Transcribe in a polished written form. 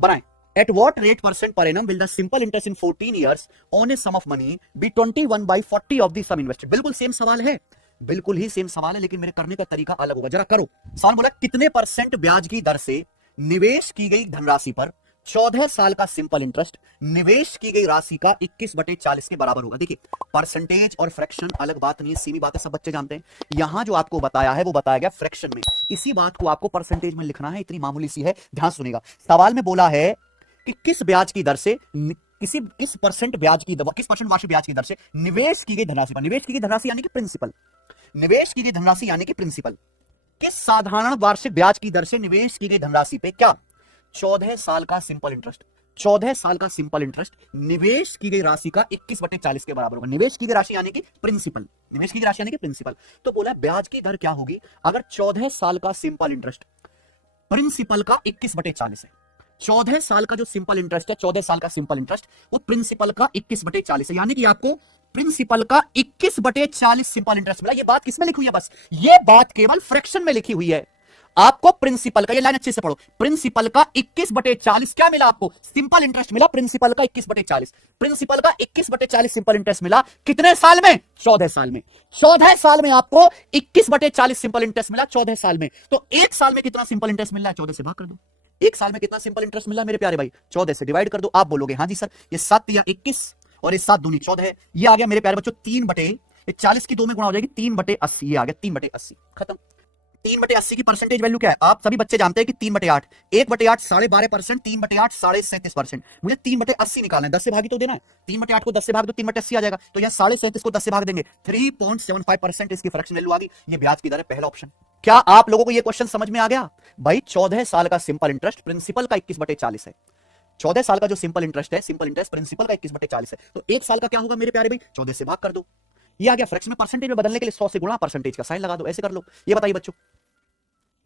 बनाएं। At what rate percent per annum will the simple interest in 14 years on a sum of money be 21/40 of the sum invested? बिल्कुल same सवाल है, बिल्कुल ही same सवाल है, लेकिन मेरे करने का तरीका अलग होगा। जरा करो। सवाल बोला कितने परसेंट ब्याज की दर से निवेश की गई धनराशि पर 14 साल का सिंपल इंटरेस्ट निवेश की गई राशि का 21/40 के बराबर होगा। देखिए परसेंटेज और फ्रैक्शन अलग बात नहीं है, सीधी बात है, सब बच्चे जानते हैं। यहां जो आपको बताया है वो बताया गया फ्रैक्शन में, इसी बात को आपको परसेंटेज में लिखना है, इतनी मामूली सी है, ध्यान सुनेगा। सवाल में बोला है कि किस ब्याज की दर से किस परसेंट ब्याज की किस परसेंट वार्षिक ब्याज की दर से निवेश की गई धनराशि पर, निवेश की गई धनराशि यानी कि प्रिंसिपल, निवेश की गई धनराशि यानी कि प्रिंसिपल, किस साधारण वार्षिक ब्याज की दर से निवेश की गई धनराशि पे क्या 14 साल का सिंपल इंटरेस्ट, 14 साल का सिंपल इंटरेस्ट निवेश की गई राशि का 21/40 के बराबर होगा। निवेश की गई राशि यानी कि प्रिंसिपल, निवेश की गई राशि यानी कि प्रिंसिपल। तो बोला ब्याज की दर क्या होगी अगर 14 साल का सिंपल इंटरेस्ट प्रिंसिपल का 21/40 है। 14 साल का जो सिंपल इंटरेस्ट है, 14 साल का सिंपल इंटरेस्ट वो प्रिंसिपल का 21/40 है, यानी कि आपको प्रिंसिपल का 21/40 सिंपल इंटरेस्ट मिला। ये बात किसमें लिखी हुई है? बस ये बात केवल फ्रैक्शन में लिखी हुई है। आपको प्रिंसिपल का, ये लाइन अच्छे से पढ़ो, प्रिंसिपल का 21/40 क्या मिला? आपको सिंपल इंटरेस्ट मिला प्रिंसिपल का 21/40, प्रिंसिपल का 21/40 सिंपल इंटरेस्ट मिला कितने साल में? 14 साल में। 14 साल में आपको 21/40 सिंपल इंटरेस्ट मिला 14 साल में। तो एक साल में कितना सिंपल इंटरेस्ट मिल रहा है? 14 से भाग कर दो। एक साल में कितना सिंपल इंटरेस्ट मिल रहा है मेरे प्यारे भाई? 14 से डिवाइड कर दो। आप बोलोगे हाँ जी सर, ये 7 या 21 और ये 7 दूनी 14 है। ये आ गया मेरे प्यारे बच्चों 3/40 की 2 में गुणा हो जाएगी 3/80। ये आ गया 3/80, खत्म। 3/80 की परसेंटेज वैल्यू क्या है? आप सभी बच्चे जानते हैं कि 3/8, 1/8 12.5%, 3/8 37.5%। मुझे 3/80 निकालना है, 10 से भागी तो देना है। 3/8 को 10 से भाग दो 3/80 आ जाएगा, तो यह 37.5 को 10 से भाग देंगे 3.75% इसकी फ्रैक्शन वैल्यू आ गई। ये ब्याज की दर है, पहला ऑप्शन। क्या आप लोगों को ये क्वेश्चन समझ में आ गया? भाई 14 साल का सिंपल इंटरेस्ट प्रिंसिपल का 21/40 है। 14 साल का जो सिंपल इंटरेस्ट है, सिंपल इंटरेस्ट प्रिंसिपल का 21/40 है। तो एक साल का क्या होगा मेरे प्यारे भाई? 14 से भाग कर दो। ये आ गया फ्रैक्शन में, परसेंटेज में बदलने के लिए 100 से गुणा परसेंटेज का साइन लगा दो, ऐसे कर लो। ये बताइए बच्चों।